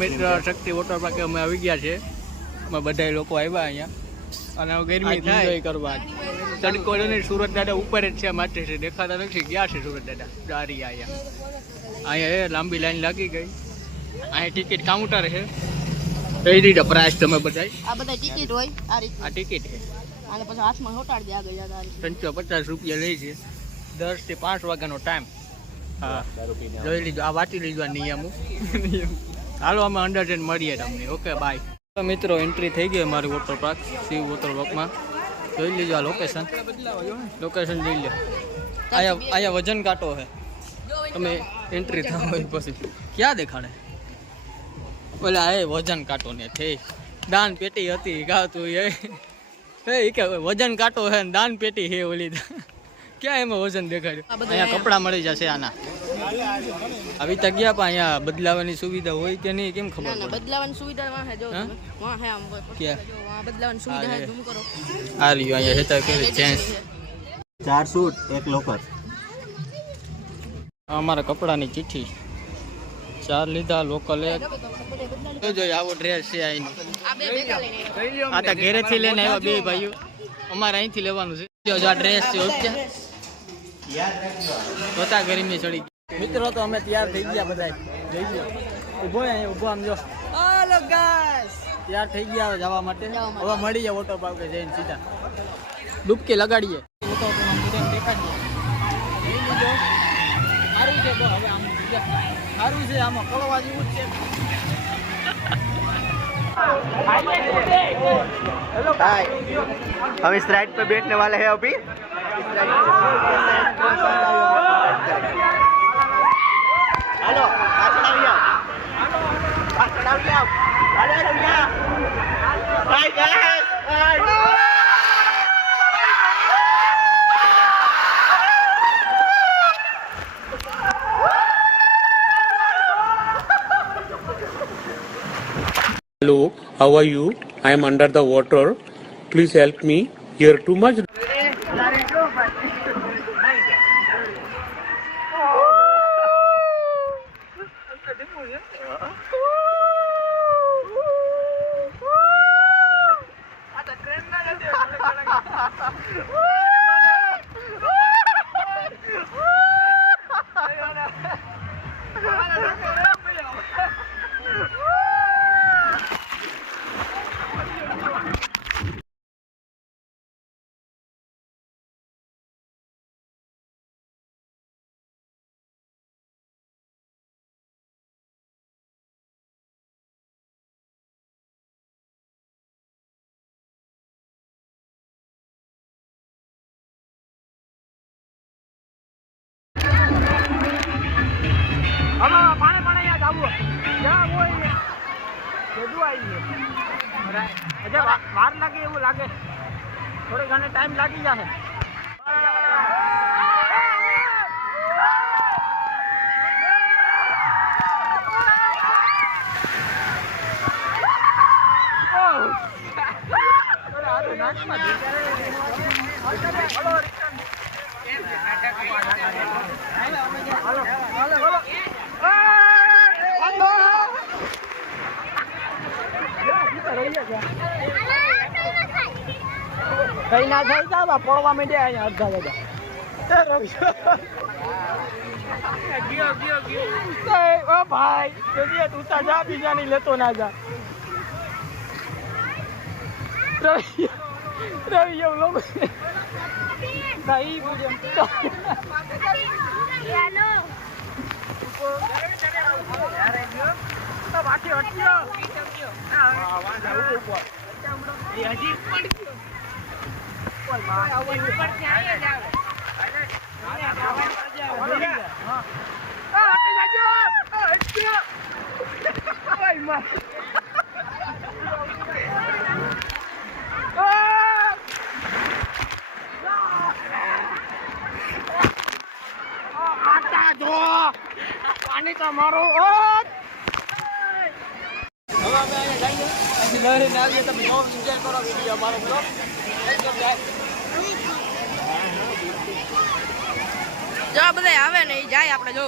મિત્ર શક્તિ water park અમે આવી ગયા છે. અમે બધા લોકો આવ્યા અહીંયા અને ગરમી એન્જોય કરવા. તડકો ને સુરત દાદા ઉપર જ છે, માટે છે દેખાતા નથી. ગયા છે સુરત દાદા ગાડી અહીંયા લાંબી લાઈન લાગી ગઈ. અહીંયા ટિકિટ કાઉન્ટર છે. કઈ રીતે પ્રાઇસ તમે બધા? આ બધા ટિકિટ હોય આ રીતે. આ ટિકિટ છે અને પછી હાથમાં હોટાડી દે આગળ યાદ આવી. 350 રૂપિયા લે છે. 10 થી 5 વાગ્યાનો ટાઈમ. હા જોઈ લીધું, આ વાંચી લીધું આ નિયમો. હાલો અમે અંડર જઈને મળીએ તમને. Okay bye. મિત્રો એન્ટ્રી થઈ ગઈ અમારી વોટર પાર્ક શિવ વોટર પાર્કમાં. જોઈ લીધું આ લોકેશન જોઈ લો. અહીંયા વજન કાંટો છે. તમે એન્ટ્રી થાવ હોય પછી ક્યાં દેખાડે? ઓલા એ વજન કાંટો ને થઈ દાન પેટી હતી ગાતું એ કે વજન કાંટો છે ને દાન પેટી છે ઓલી. ક્યાં એમાં વજન દેખાડ્યું? અહીંયા કપડાં મળી જશે આના. આવી તો ગયા પણ અહીંયા બદલાવાની સુવિધા હોય કે નહીં કેમ ખબર પડે? બદલાવાની સુવિધા વાં હે જો વાં હે આમ ક્યાં વાં બદલાવાની સુવિધા હે. ઝૂમ કરો. આ રહ્યું અહીંયા હેતા કે ચેન્જ 4 સૂટ 1 લોકર. અમારા કપડાની ચિઠ્ઠી 4 લીધા લોકલ 1. જોઈ આવો ડ્રેસ છે આઈનો. આ બે ભેગા લઈને આવ્યા. આ તો ઘરેથી લઈને આવ્યા બે ભાઈઓ. અમારે અહીંથી લેવાનું છે. જો આ ડ્રેસ છે ઓકે. તોતા ગરમી ચડી. મિત્રો તો અમે તૈયાર થઈ ગયા બધા. જઈ ગયો ઉભો અહીંયા ઉભો આમ જો. હાલો ગાઈસ તૈયાર થઈ ગયા જવા માટે. હવે મળી જાય વોટર પાર્કે જઈને સીધા ડૂબકી લગાડીએ. Water park દેખાડીએ. જઈ લીધો સારું છે. હવે આમ સારું છે. આમાં પડવા જેવું જ છે. हेलो भाई, हम इस राइड पे बैठने वाले हैं अभी. Hello Hello, how are you? I am under the water. Please help me. Here too much. વાર લાગે એવું લાગે. થોડો ઘણો ટાઈમ લાગી જશે. કઈ ના થઈ જા પડવા માંડે અહીંયા અડધા બધા. ઓ ભાઈ તું તા જા, બીજા ની લેતો ના જા. રવિ એવું લોકો નહીં પૂછે. બાકી હટ્યો હજી પાણી તો મારો. હવે અમે અહીંયા જઈએ પછી લહેરીને આવીએ. તમે જો એન્જોય કરો વિડીયો અમારો બ્લોગ. જો બધા આવે ને એ જાય આપણે જો.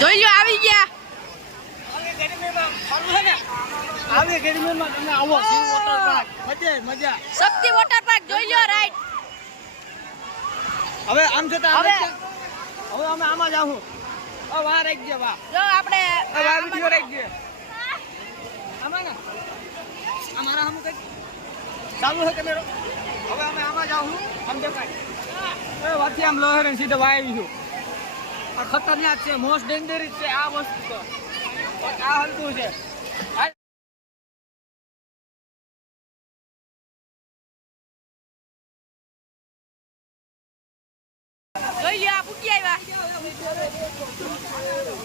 જોઈ લો આવી ગયા. આવી ગરમીમાં તમે આવો સી વોટર પાર્ક મજા શક્તિ વોટર પાર્ક જોઈ લો રાઈટ. હવે આમ છતાં હવે હવે અમે આમાં જાવું. હવે વાર એક જે વા જો આપણે વાર વિડિયો એક જે આમાં ના અમારા હમ કઈ ચાલુ છે કેમેરો. હવે અમે આમાં જાવું. આમ દેખાય એ વાથી આમ લોહર ને સીધા વાવી છું. આ ખતરનાક છે, મોસ્ટ ડેન્જરસ છે આ વસ્તુ. તો આ હલકું છે. જોઈ લો આ પૂકી આવ્યા.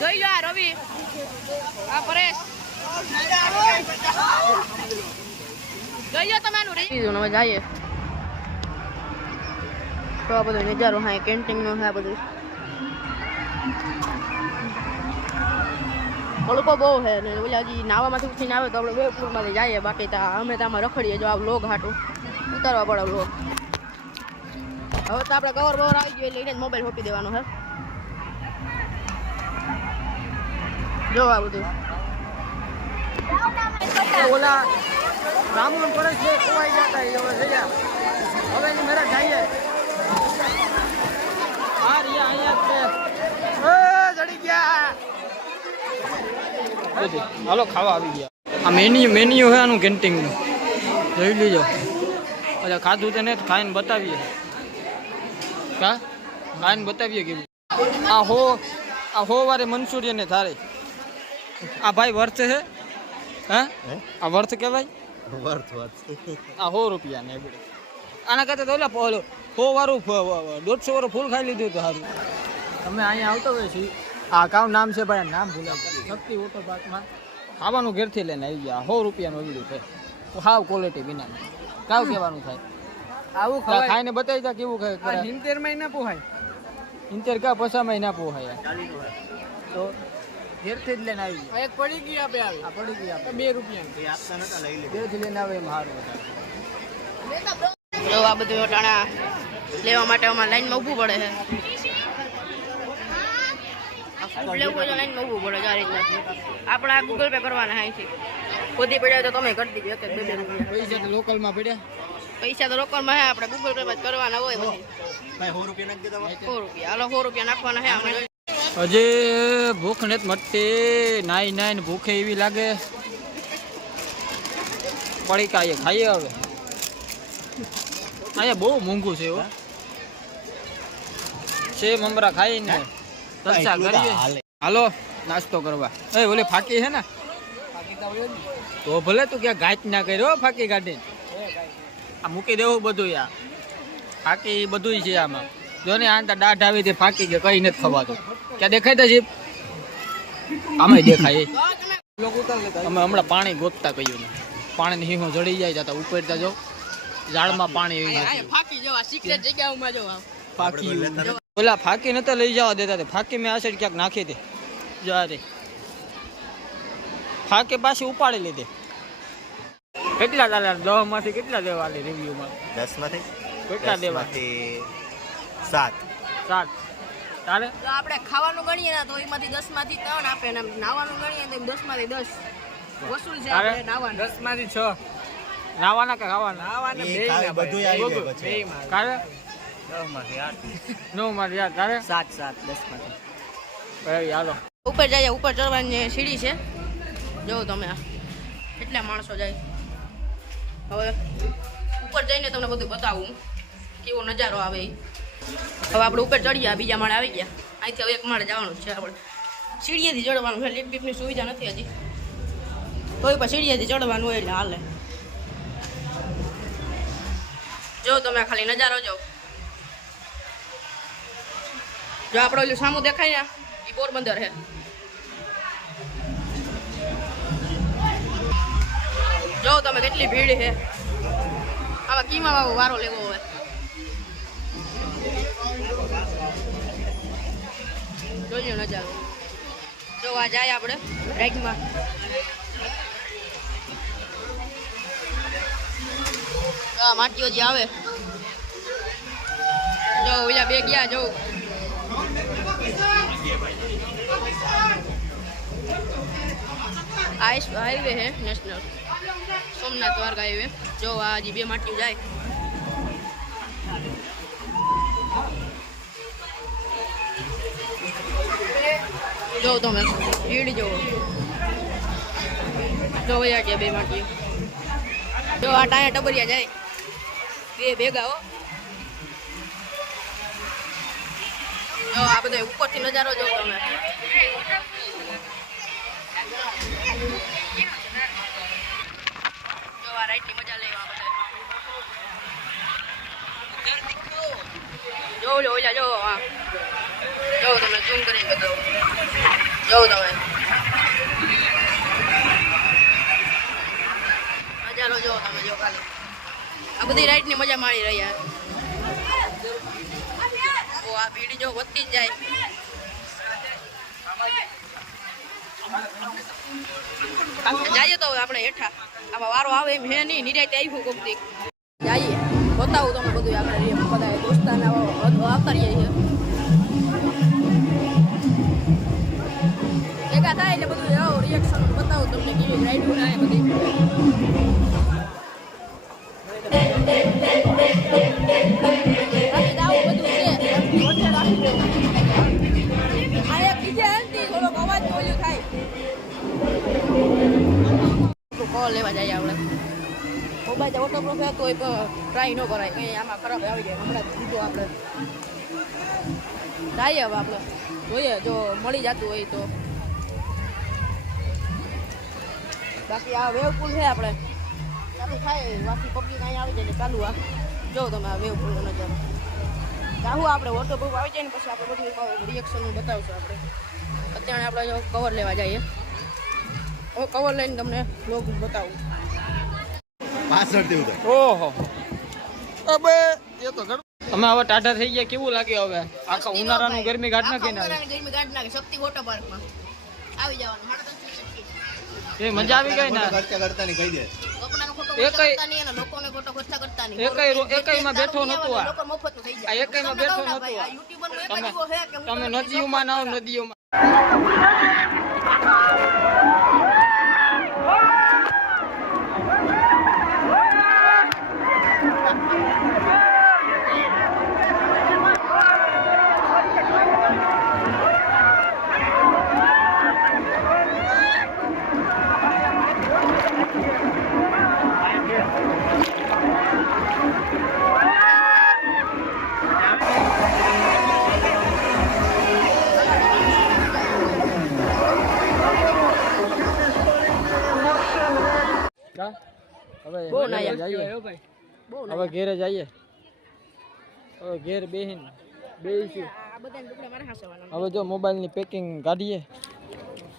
જોઈ લો આ રવિ, આ પરેશ. જોઈ લો તમારું રહી હવે જઈએ. તો આ બધો નજારો હા કેન્ટીન નો હા બધું તડકો બહુ છે ને ઓલા હજી નાવામાંથી ઉઠીને આવે તો આપણે વેપુરમાંથી જઈએ. બાકી તો અમે તો આમાં રખડીએ. જો આ વ્લોગ હાટું ઉતારવા પડે વ્લોગ. હવે તો આપણે કવર બવર આવી ગયો એટલે એને જ મોબાઈલ હોપી દેવાનો છે. જો આ બધું ઓલા રામણ પડે છે ખોવાઈ જતા હવે જયા. હવે એની મેરા જઈએ. આ રહ્યા અહીંયા છે. એ જડી ગયા. હાલો ખાવા આવી ગયા. આ મેન્યુ છે આનું કેન્ટીનનું. જોઈ લીજો. એટલે ખાધું તેને ખાઈને બતાવીએ. કા ખાઈને બતાવીએ કેવું. આ હો વારે મંચુરિયન ને થારે. આ ભાઈ વર્થ છે. હા આ વર્થ કહેવાય. આ 100 રૂપિયા ને બધે. આના કરતા તો ઓલા 100 વાળું 150 વાળું ફૂલ ખાઈ લીધું હતું સારું. તમે અહીંયા આવતો હોય છે. આ કામ નામ છે ભાઈ, નામ ભૂલાય. શક્તિ વોટર પાર્કમાં ખાવાનું ઘેરથી લઈને આવી ગયા. 100 રૂપિયાનું અગડ્યું છે. હાવ ક્વોલિટી વિના કાવ કહેવાનું થાય. આવું ખાઈને બતાવી દા કેવું ખાય. 70 માં ના પોહાય. 70 કા 50 માં ના પોહાય. તો ઘેરથી જ લઈને આવી ગયા. એક પડી ગઈ આપે આવી. આ પડી ગઈ આપે 2 રૂપિયા આપતા નતા લઈ લે. ઘેરથી લઈને આવે એમ સારું. તો આ બધું ટાણા લેવા માટે અમારે લાઈનમાં ઊભું પડે છે. લેવું હોય તો લાઈનમાં ઊભું પડે. આ રીતના આપણે આ ગૂગલ પે કરવાના અહીંથી. ખોદી પડ્યા તો તમે કરી દીધું. 1-2 રૂપિયા પૈસા તો લોકલમાં પડ્યા. પૈસા તો રોકડમાં હે. આપણે ગૂગલ પે જ કરવાના હોય. પછી 100 રૂપિયા નાખી દેતા. 100 રૂપિયા. હાલો 100 રૂપિયા નાખવાના હે આપણે. હજી ભૂખ નથી મટતી. નાઈ ભૂખે એવી લાગે. પડી કાઈએ ખાઈએ હવે. અહીંયા બહુ મોંઘું છે. સેવ મમરા ખાઈને જલસા કરીએ. હાલો નાસ્તો કરવા. એ ઓલી ફાકી છે ને તો ભલે તું ક્યાં ઘાટ ના કર્યો ફાકી કાઢીને. આ મૂકી દેવું બધું યાર. ફાકી બધું છે આમાં. જો ને આ દાઢ આવી તે ફાકી કે કઈ નથી ખવાતું. ક્યાં દેખાય તા જીપ? આમે દેખાય. અમે હમણાં પાણી ગોતતા કહ્યું ને. પાણી હિંગો જડી જાય જતા ઉપરતા જાઓ. ઝાડમાં પાણી ફાકી જવા સિક્રેટ જગ્યાઓમાં જવા. ફાકી ઓલા ફાકી નતા લઈ જવા દેતા. ફાકી મેં આ સાઈડ ક્યાંક નાખી દે. જા રે ફાકી પાછી ઉપાડી લીધી. કેટલા ચાલ્યા? 10 માંથી કેટલા દેવા રિવ્યુમાં? 10 માંથી કેટલા દેવા? 7. તારે તો આપણે ખાવાનું ગણીએ ને તો એમાંથી 10 માંથી 3 આપે ને નાવાનું ગણીએ તો 10 માંથી 10 વસૂલ છે. આપણે નાવાનું 10 માંથી 6 નાવાના કે ખાવાના? નાવાના બે બધું આવી ગયું પછી. તારે 9 માંથી 8. 9 માંથી 8. તારે 7 10 માંથી. હાલો ઉપર જઈએ. ઉપર ચડવાની સીડી છે. જો તમે કેટલા માણસો જાય. હવે ઉપર જઈને તમને બધું બતાવું કેવો નજારો આવે. હવે આપણે ઉપર ચડીએ. બીજા માળે આવી ગયા. અહીંથી હવે એક માળે જવાનું છે. આપણે સીડીએથી ચડવાનું છે. લિફ્ટ બીફની સુવિધા નથી હજી. તોય પણ સીડીએથી ચડવાનું હોય એટલે હાલે. જો તમે ખાલી નજારો જો. જો આપણે ઓલું સામું દેખાય ને એ પોરબંદર છે. જો તમે કેટલી ભીડ છે. આવા કીમાં વારો લેવો હોય. જોજો નજારો. જો આ જાય આપણે રાઈટમાં. આ માટીઓ જે આવે જો ઓલા બે ગયા જો. હાઈવે હે નેશનલ સોમનાથ દ્વારકા હાઈવે. જો આ હજી બે માટીઓ જાય. જો તમે ભીડ જોવો. જો વયા ગયા બે માટીઓ. જો આ ટાયા ટબરિયા જાય બે ભેગા હો. જો આ બધા ઉપરથી નજારો જોવો તમે. જો આ રાઈટની મજા લેવા બધા. જો ઓલા જો હા જો તમે ઝૂમ કરીને બતાવો. જો તમે નજારો જો તમે જો ખાલી આ બધી રાઈડની મજા માણી રહ્યા. ઓ આ ભીડ જો વધતી જ જાય. જઈએ તો આપણે હેઠા આમાં વારો આવે એમ હે નહીં. નિરાયતે આવ્યું કોક દી જઈએ બતાવું તમને બધું. આપણે બધા દોસ્તાના આવતા રહીએ છીએ ભેગા થાય એટલે બધું રિએક્શન બતાવું તમને કેવી રાઈડ થાય બધી. કોલ લેવા જઈએ આપણે. મોબાઈલ ઓટોગ્રાફ હતો એ ટ્રાય ન કરાય કંઈ આમાં ખરાબ આવી જાય. હમણાં દીધું આપણે જઈએ હવે આપણે જોઈએ જો મળી જતું હોય તો. બાકી આ વેવ પુલ છે આપણે ચાલુ થાય બાકી પબ્લિક અહીંયા આવી જાય ને ચાલુ. આ જો તમે આ વેવ પુલનો નજારો જાવું આપણે વોટરપ્રૂફ આવી જાય ને પછી આપણે બધું રિએક્શન બતાવશું. આપણે અત્યારે આપણે જો કવર લેવા જઈએ. હું કવર લઈને તમને બ્લોગ બતાવું. ઓહો અબે એ તો અમે હવે ટાટા થઈ ગયા. કેવું લાગે હવે આખા ઉનાળાનું ગરમી કાઢ નાખી ને ગરમી કાઢ નાખી. શક્તિ વોટર પાર્કમાં આવી જવાનું. એ મજા આવી ગઈ ને. એકઈમાં બેઠો નતું. આ એકઈમાં બેઠો નતું. તમે નદીઓમાં ના નદીઓમાં. હવે ઘેરે જઈએ. હવે ઘેર બેહીશું. હવે જો મોબાઈલની પેકિંગ કાઢીએ.